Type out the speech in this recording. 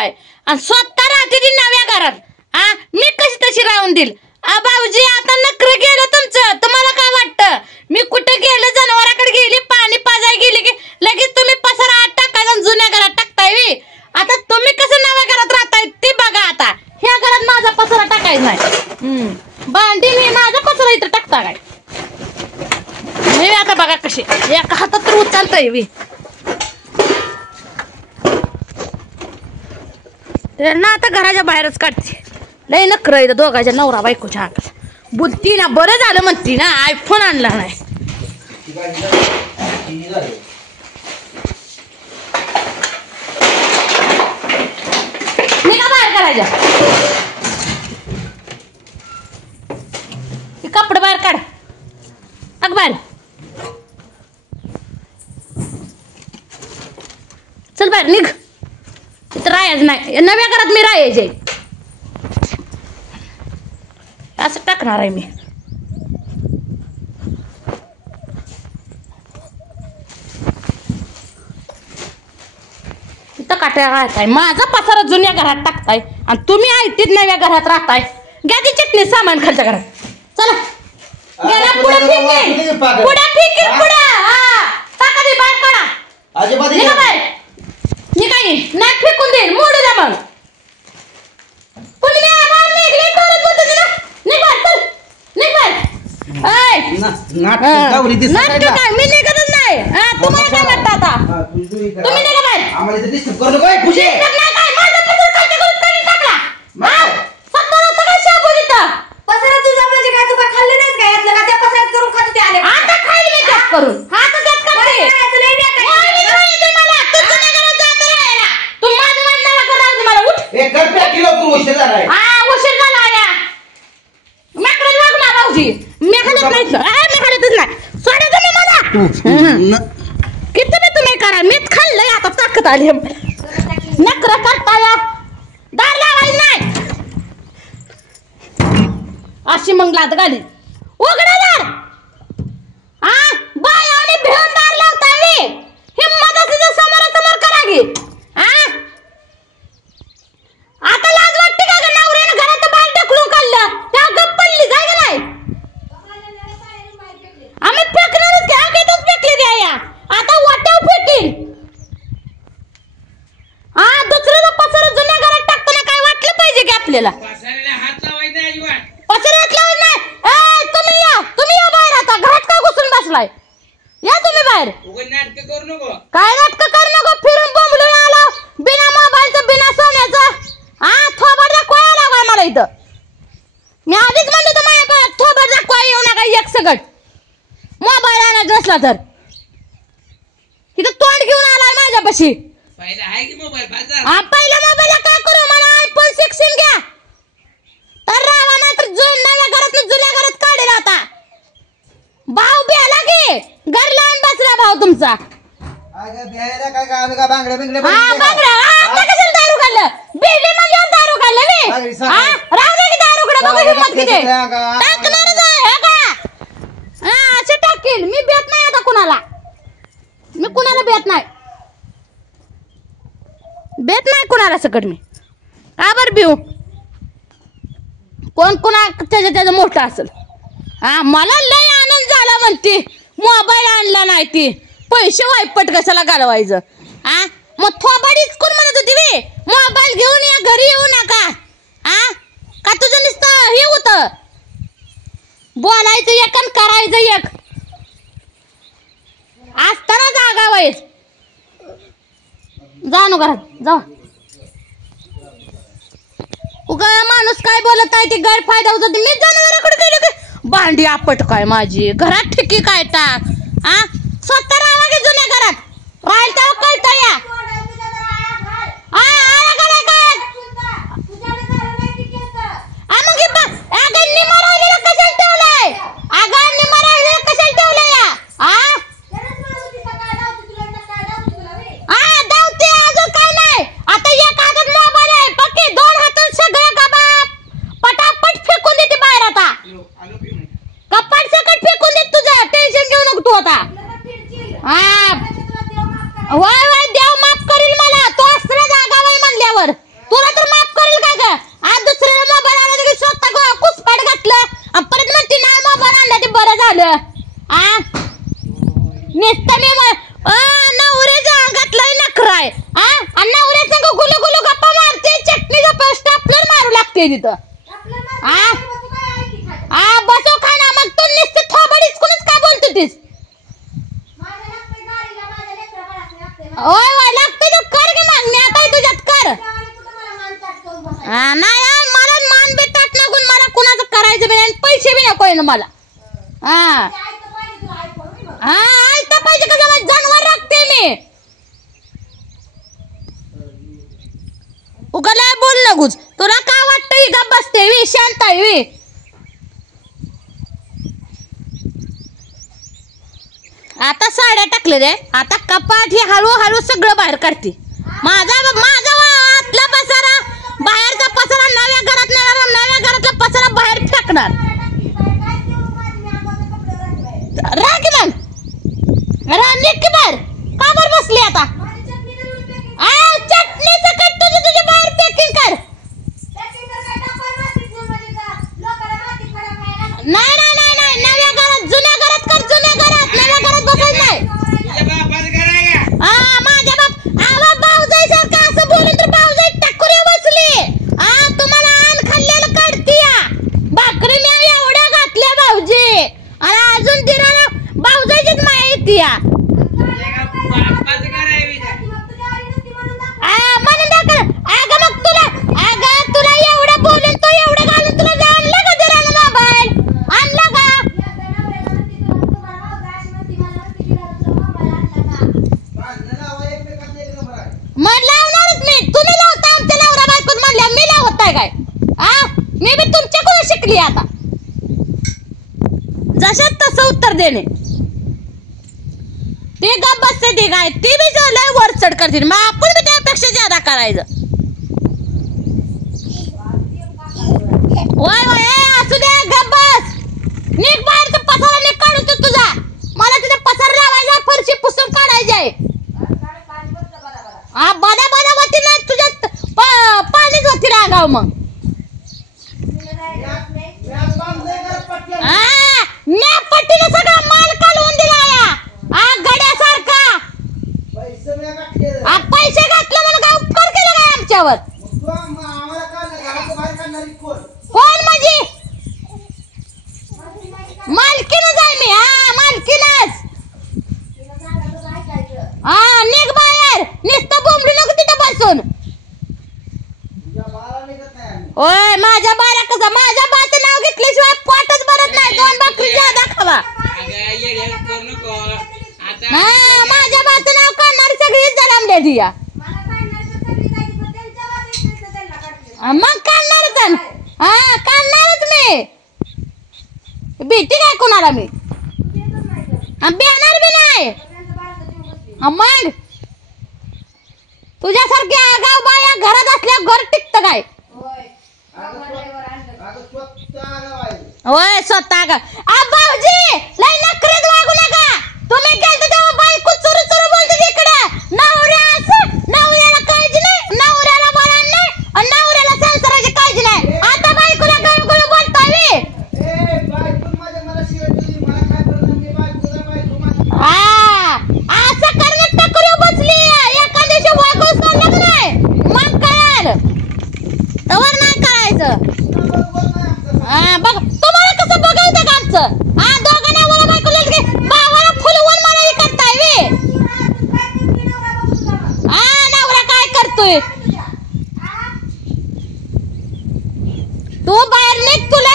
आहे आणि स्वतः राहते ती नव्या घरात. मी कशी तशी राहून देईल? भाऊजी आता नखरं गेलं तुमचं. तुम्हाला काय वाटतं मी कुठे गेलं जनावराकडे गेली पाणी पाजाय गेली की लगेच तुम्ही पसारा आत टाकायचा जुन्या घरात टाकताय वी? आता तुम्ही कसं नव्या घरात राहताय ते बघा. आता ह्या घरात माझा पसारा टाकायचा नाही. भांडी मी माझा पसारा इथं टाकता काय मी आता बघा कशी एका हातात तर उचलतय वी. ना आता घराच्या बाहेरच काढते. लय नखरं आहे दोघांच्या नवरा बायकोच्या हातात. बोलती ना बरं झालं म्हणती ना आयफोन आणला नाही. निघा बाहेर करायच्या कपडे बाहेर काढ. अग बाहेर चल बाहेर निघ. इथं राहायचं नाही. नव्या घरात मी राहायचे असं टाकणार आहे मी. इथं काट्या राहताय माझा पसारा जुन्या घरात टाकताय आणि तुम्ही ऐकतीत नव्या घरात राहताय. घ्या ती चटणी सामान खालच्या घरात. चला गेला पुढे फेकेल पुढे फेकेल पुढे. टाका दे बाहेर काढा. अजिबात निघा बाहेर. निघाई नाही फेकून देईल मोडू द्या मग. मी निघतच नाही. तुम्हाला काय वाटतं आता तुम्ही निघा बाहेर. किती तुम्ही करा मीच खाल्लंय आता ताकद आली. नखरा करताय दार लावायचं नाही अशी मग लात गाडी उघडा दार. बायाने भेऊन दार लावताय हिम्मत असली तर समोरासमोर करा की. आता लाज वाटते का ग? नवऱ्याने घरात बाहेर ढकलून काढलं त्या गप्प पडली जाय का नाही? आम्ही फेकणारच की आगेतच फेकली द्या. आता वाट्यावर फेकील. दुसऱ्याचा पसारा जुन्या घरात टाकताना काय वाटलं पाहिजे की आपल्याला? पसाऱ्याला हात लावायचं नाही अजिबात. पसाऱ्यात लावून नाही. तुम्ही या बाहेर. आता घरात का घुसून बसलाय? या तुम्ही बाहेर. उगाच नाटकं करू नको. काय नाटकं करू नको. फिरून बोंबलून आलो बिना मोबाईलचं बिना सोन्याचं. थोबड दाखवायला लागलाय मला इथं. मी आधीच म्हणले तर माझ्या थोबड दाखवाय येऊ नका एक सगट. मोबाईल आणायचा नसला तर इथं तोंड घेऊन आलाय माझ्यापाशी. पहिला आहे की मोबाईल बाजार. पहिल्या मोबाईलला काय करू? मला आयफोन 16 घ्या तर राहा नाही तर नव्या घरात जुन्या घरात काढेल. आता भाऊ बेला की घर लावून बसला भाऊ तुमचा. बांगड्या बिंगड्या कशाला दारू खाल्लं? बिल्डिंग मध्ये दारू खाल्लं मी. राहू दे की दारू कडे बघू हिंमत किती टाकणारच आहे का? असे टाकील मी. बेत नाही आता कुणाला. मी कुणाला बेत नाही. बेत नाही कुणाला सकट मी. का बर भिऊ? कोण कुणा त्याचं मोठं असेल. मला लय आनंद झाला म्हणते मोबाईल आणला नाही ती. पैसे वायपट कशाला घालवायचं? मग थोबाडीच कोण म्हणत होती वे मोबाईल घेऊन या घरी येऊ नका. का तुझं नुसतं हे होतं बोलायचं एक आणि करायचं एक. असताना जागा वाईस जाणू घरात जा. उगा माणूस काय बोलत आहे ते गैरफायदा होतो. मी जनावराकडे गेलो की भांडी आपट काय माझी घरात ठिकी काय टाक. स्वतः राहा की जुन्या घरात राहील तेव्हा कळतं या. वा काय आणि नवऱ्या संग गुलू गुलू गप्पा मारते चटणीचा पेस्ट स्टापलर मारू लागते तिथं बसव खाना मग तू नुसतं थोबडीच कुणीच का बोलतो तीस ओय ओय लागते तर कर की मग मी आता तुझ्यात कर नाही मला मान बी टाक नको मला कुणाचं करायचं बी नाही पैसे बी नको ना मला ऐकता पाहिजे का जनावर राखते मी उगाला बोल नकोस तुला काय वाटतं ही गप्प बसते वी शांत आहे वी आता साड्या टाकले रे आता कपाट ही हळूहळू सगळं बाहेर काढते माझा आतला पसारा बाहेरचा पसारा नव्या घरात नव्या घरातला पसारा बाहेर फेकणार राख मग निघ बाहेर का बर बसली आता चटणी सकट तुझी बाहेर पॅकिंग कर नाही नाही नाही नाही नव्या घरात जुन्या घरात कर जुन्या घरात नव्या घरात बसायचं नाही माझ्या बाप भाऊजाई सारखं असं बोलून तर भाऊजाई टाकुरी बसली तुम्हाला आण खाल्लेलं काढतीया भाकरी मी एवढ्या घातल्या भाऊजी आणि अजून दिराला भाऊजाईचीच माया येतीया तुला एवढं बोलून तो एवढं घालून तुला आणलं का दिराला मोबाईल आणला का मग लावणारच मी तुम्ही लावता आमच्या नवरा बायकोच म्हणल्या मी लावताय काय मी बी तुमच्याकडून शिकली आता जशात तसं उत्तर देणे ते गप बसते ती काय ती बी लय वर चढ करतील मग आपण बी त्यापेक्षा ज्यादा करायचं वय वय असू दे गप बस निघ बाहेरचा पसारा निघ काढून तू तुझा मला तिथे पसारा लावायचा फरशी पुसून काढायची आहे बदा बदा होती ना तुझ्यात पाणीच होती रागाव मग पट्टीने सगळा माल काढून दिला या गड्यासारखा पैसे घातले म्हणून काय उपकार केले काय आमच्यावर कोण माझी मालकीनच आहे मी मालकीनच निघ बाहेर नुसतं बोंबलू नको तिथं बसून ओय माझ्या बारा कसं माझ्या बाचं नाव घेतल्याशिवाय पोटच भरत नाही दोन भाकरी ज्यादा खावा माझ्या बाचं नाव काढणारी सगळीच जलामल्या दिया मग काढणारच काढणारच मी भीती काय कोणाला मी बेणार बी नाही मग तुझ्यासारखी आगाव बाया घरात असल्या घर टिकत काय होय स्वतः का भाऊजी लय नखरेत वागू नका तुम्ही गेलते तेव्हा बायको चुरू चुरू बोलते तिकडे नवऱ्याला काळजी नाही नवऱ्याला बळण नाही आणि नवऱ्याला संसाराची काळजी नाही आता बायकोला गळगळ बोलताय असं करणं टकरू बसली एका दिवशी वागूच लग्न नाही मग कळाल तवर नाही करायचं बघ तुम्हाला कसं बघायचं का आमचं दोघांना मला बायकोला भावाला फुलवून मला हे करताय वे नवरा काय करतोय तू बाहेर निघ तुला